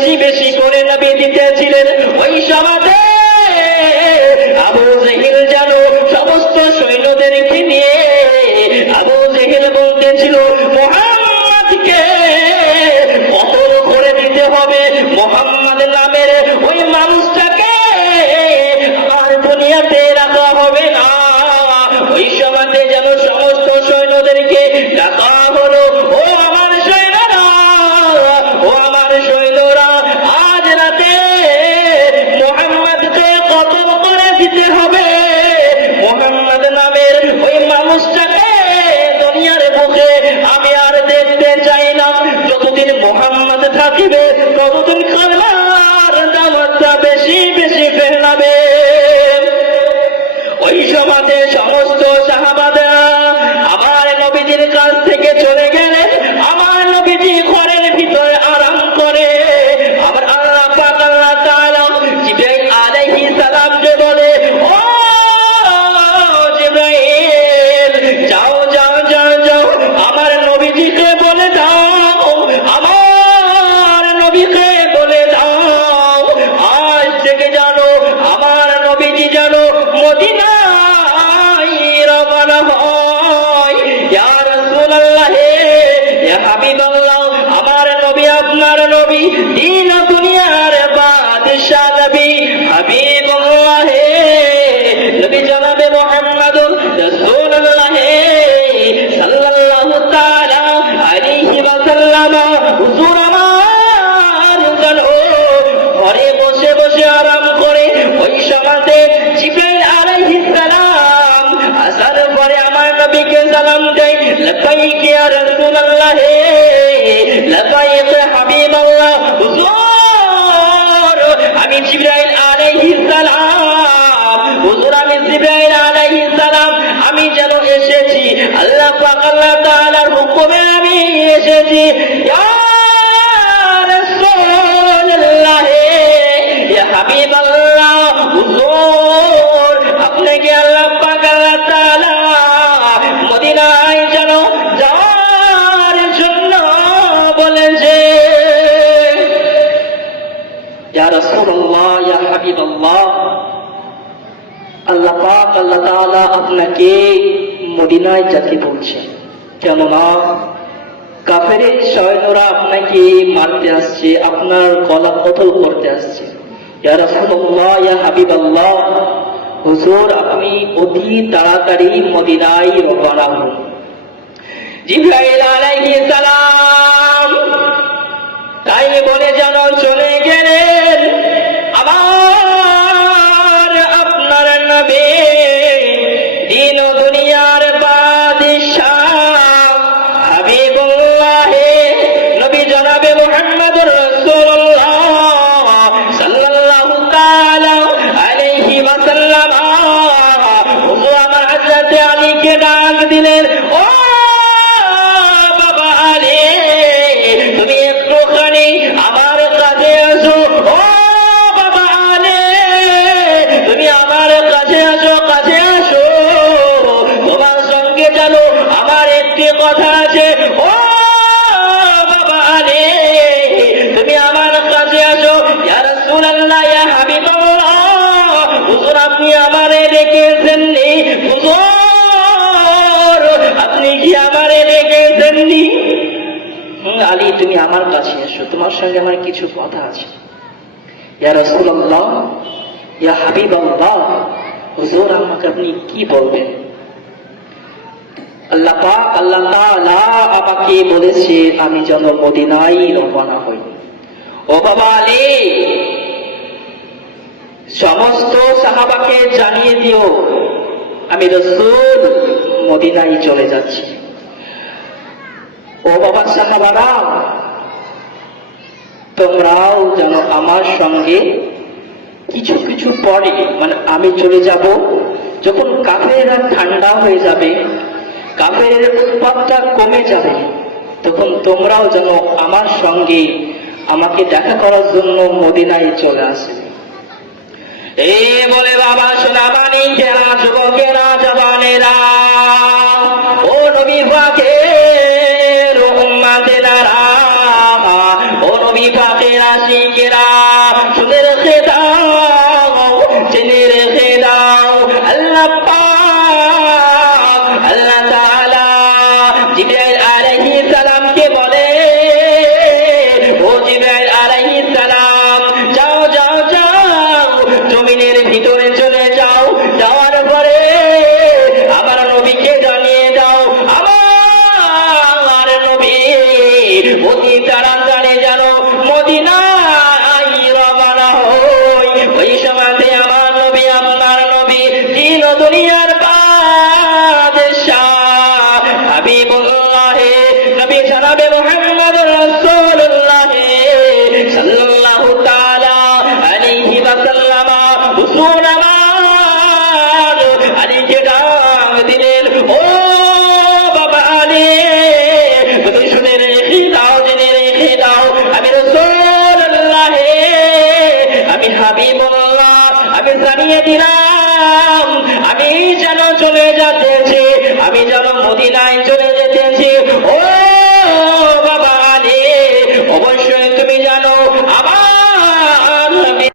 বেশি বেশি করে নবী দিতেছিলেন। ওই সমাজে আবু জেহেল যেন সমস্ত সৈন্যদেরকে নিয়ে আবু জেহেল বলতেছিল, মুহাম্মদকে কতল করে দিতে হবে, মুহাম্মদ নামের ওই মানুষটাকে আর দুনিয়াতে রাখা হবে না। ওই সমাজে যেন সমস্ত সৈন্যদেরকে ডাকা হলো, ও আমার সৈন্যরা, ও আমার সৈন্যরা, আজ রাতে মুহাম্মদকে কতল করে দিতে হবে। মুহাম্মদ নামের ওই মানুষটাকে দুনিয়ার বুকে আমি আর দেখতে চাই না। যতদিন মুহাম্মদ থাকিবে ততদিন কালেমার দাওয়াতটা বেশি বেশি ফেলাবে। ওই সমাজে সমস্ত সাহাবারা আমার নবীজির কাছ থেকে চলে গেলেন। আমার নবীজি ঘরের ভিতরে আরাম করে। আবার আল্লাহ পাক আল্লাহ তাআলা জিবরাইল আলাইহিস সালামকে বলে, ও জিবরাইল, যাও যাও যাও যাও, আমার নবীজিকে বলে দাও, আমার নবীকে বলে দাও, আজ থেকে জানো আমার নবীজি জানো মদিনায় রওনা হয়। ইয়া রাসূলুল্লাহ, ইয়া হাবিবাল্লাহ, আমার নবী আপনার নবী, দিন ও দুনিয়ার বাদশা নবী হাবিবুল্লাহ, নবী জনাবে মুহাম্মদুর রাসূলুল্লাহ সাল্লাল্লাহু তাআলা আলাইহি ওয়াসাল্লাম হুজুর আমার জানো ঘরে বসে বসে আরাম করে। ওই সমাজে জিবরাইল আলাইহিস সালাম আসার পরে আমার নবীকে সালাম দেয়, লাব্বাইক ইয়া রাসূলুল্লাহ, লাব্বাইক হাবিবাল্লাহ, হুজুর আমি জিবরাইল আলাইহিস সালাম, হুজুর আমি জিবরাইল আলাইহিস সালাম, আমি যেন এসেছি আল্লাহ পাক আল্লাহ তাআলার হুকুমে আমি এসেছি। ইয়া রাসূলুল্লাহ, ইয়া হাবিবাল্লাহ, হুজুর আপনাকে আল্লাহ পাক আল্লাহ তাআলা মদিনায় যেন যাওয়ার জন্য বলেছে। ইয়া রাসূলুল্লাহ, ইয়া হাবিবাল্লাহ, আল্লাহ পাক আল্লাহ তাআলা আপনাকে মদিনায় যেতে বলছেন, কেননা কাফেরের সৈন্যরা আপনাকে মারতে আসছে, আপনার গলা কতল করতে আসছে। ইয়া রাসূলুল্লাহ, ইয়া হাবিবাল্লাহ, হুজুর আপনি অতি তাড়াতাড়ি মদিনায় রওনা হন। জিবরাইল আলাইহিস সালাম তাই বলে যেন চলে গেলেন। আবার আপনার নবী দিন ও দুনিয়ার বাদশাহ হাবিবুল্লাহ নবী জনাবে মুহাম্মদুর রাসূলুল্লাহ সাল্লাল্লাহু তাআলা আলাইহি ওয়াসাল্লাম হুজুর আমার হযরত আলীকে ডাক দিলেন, ও বাবা আলী, তুমি একটুখানি আমার কাছে আসো। ও বাবা আলী, তুমি আমার কাছে আসো, কাছে আসো, তোমার সঙ্গে জানো আমার একটি কথা আছে। ও বাবা আলী, তুমি আমার কাছে আসো। ইয়া রাসূলুল্লাহ, ইয়া হাবিবাল্লাহ, হুজুর আপনি আমারে ডেকেছেননি, হুজুর আপনি কি আমারে ডেকেছেননি? আলী তুমি আমার কাছে এসো, তোমার সঙ্গে আমার কিছু কথা আছে। ইয়া রাসূলুল্লাহ, ইয়া হাবিবাল্লাহ, হুজুর আমাকে আপনি কি বলবেন? আল্লাহ পাক আল্লাহ তাআলা আমাকে বলেছে আমি যেন মদিনায় রওনা হই। ও বাবা আলী, সমস্ত সাহাবাকে জানিয়ে দিও আমি রাসূল মদিনায় চলে যাচ্ছি। ও বাবা সাহাবারা, তোমরাও যেন আমার সঙ্গে কিছু কিছু পরে, মানে আমি চলে যাব, যখন কাফেররা ঠান্ডা হয়ে যাবে, কাফেরের উৎপাতটা কমে যাবে, তখন তোমরাও যেন আমার সঙ্গে আমাকে দেখা করার জন্য মদিনায় চলে আসে। এই বলে বাবা সোনাবানি কেনা যুবকেরা জবানেরা, ও নবী পাকের উম্মতেরা, ও নবী পাকের আশিক মদিনা